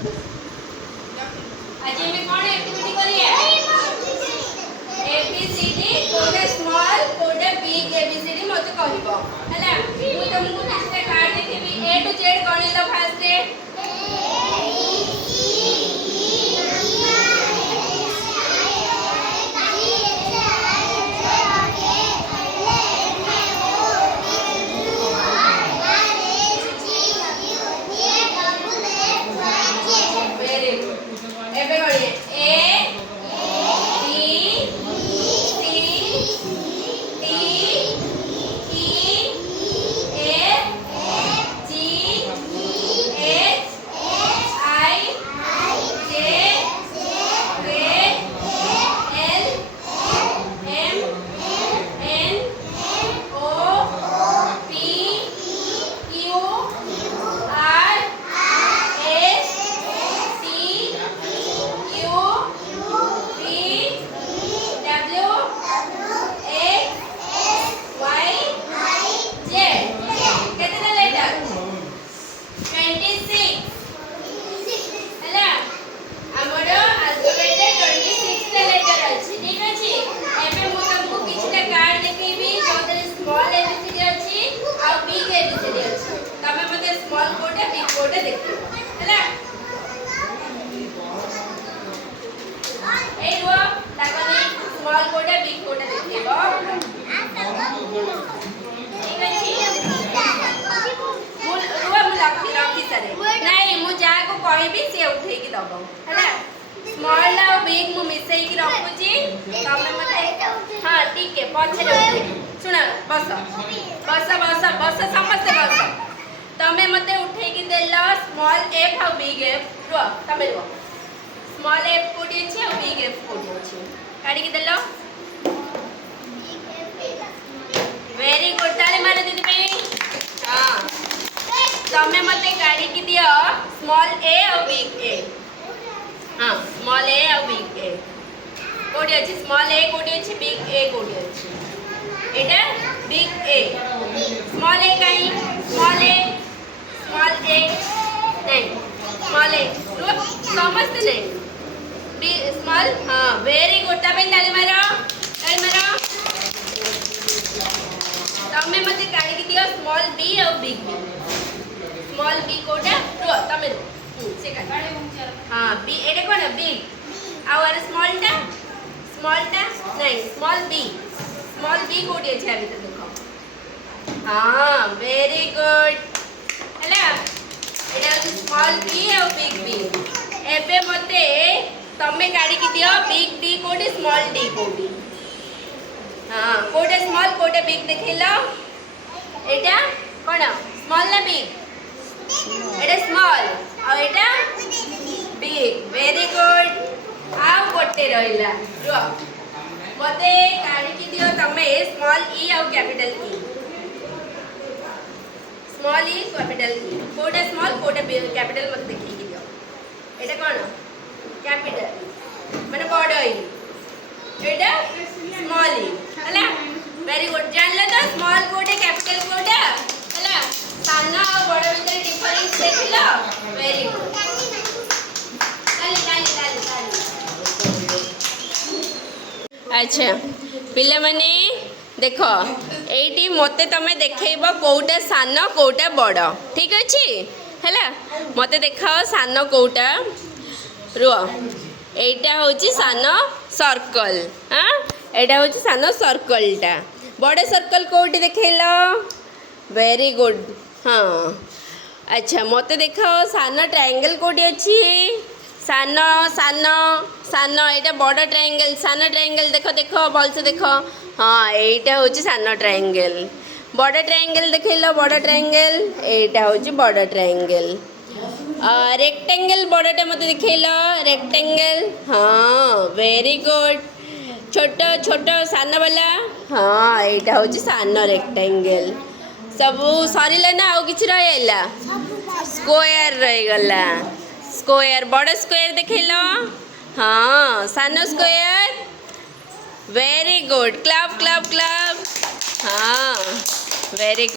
आज हमें कौन एक्टिविटी करी है एबीसीडी कोडे स्मॉल कोडे बिग एबीसीडी मते कहबो हला मु तुमको किछटा कार्ड देखेबी ए टू जेड गणित fast small code big code देखियो हैला ए रुआ ताकने स्मॉल कोड बिग कोड देखिबो ठीक अछि मुल रुआ मु राखी सारे नहीं मु जा को कहबी से उठे की दबो हैला स्मॉल और बिग मु मिसई की रखुची तमे मते हां ठीक है पछरे उठे सुना बस बस बस बस समझ बस तमे मते उठे की देला स्मॉल एफ और बिग एफ रो तमे रो स्मॉल एफ कोडी छै और बिग एफ कोडी छै काडी की देलो वेरी गुड ताले मारे दीदी पे हां तमे मते काडी की दियो स्मॉल ए और बिग ए हां स्मॉल ए और बिग ए कोडी अछि स्मॉल ए कोडी अछि बिग ए कोडी अछि एटा बिग ए स्मॉल ए काई स्मॉल ए नहीं स्मॉल ए समझते नहीं बी स्मॉल हाँ वेरी गुड तबे ताली मारो तमे मते काढी की दियो स्मॉल बी और बिग बी स्मॉल बी कोडा रो तमे रो से काढी हां बी एटे कोन बिग और स्मॉल टा नहीं स्मॉल बी कोडी छै अभी तक देखो हां वेरी गुड हैला एटा स्मॉल बी और बिग बी एबे मते तमे काढी की दियो बिग डी कोडी स्मॉल डी कोडी हां कोडे स्मॉल कोडे बिग देखिलो एटा कोन स्मॉल ना बिग एटा स्मॉल और एटा बिग वेरी गुड आ कोटे रहिला रो मते काढी की दियो तमे स्मॉल ई और capital E small E capital E कोडे स्मॉल कोडे कैपिटल मत देखि की दियो एटा कोन कैपिटल माने बड़ ई एटा स्मॉल ई हला वेरी गुड जानले तो स्मॉल कोडे कैपिटल कोडे हला साना और बड़ भीतर डिफरेंस देखिलो वेरी गुड ताली अच्छा पिले माने देखो एटी मते तमे देखैबो कोउटा सानो कोउटा बड़ ठीक अछि हैला मते देखाओ सानो कोउटा रो एटा होची सानो सर्कल हां एटा होची सानो सर्कलटा बड़े सर्कल कोउटी देखैलो वेरी गुड हां अच्छा मते देखाओ सानो ट्रायंगल कोउटी अछि सानो सानो सानो एटा बड़ ट्रायंगल सानो ट्रायंगल देखो देखो बॉल से देखो हाँ एटा होची सानो ट्रायंगल बड़ ट्रायंगल देखैलो बड़ ट्रायंगल एटा होची बड़ ट्रायंगल रेक्टेंगल बड़टा मते देखैलो रेक्टेंगल हाँ वेरी गुड छोटो छोटो सानो वाला हाँ एटा होची सानो रेक्टेंगल सब सरिला ना आउ किछ रहैला स्क्वायर रह गला स्क्वायर बड़ स्क्वायर देखैलो हाँ सानो square very good club club club हाँ वेरी गुड।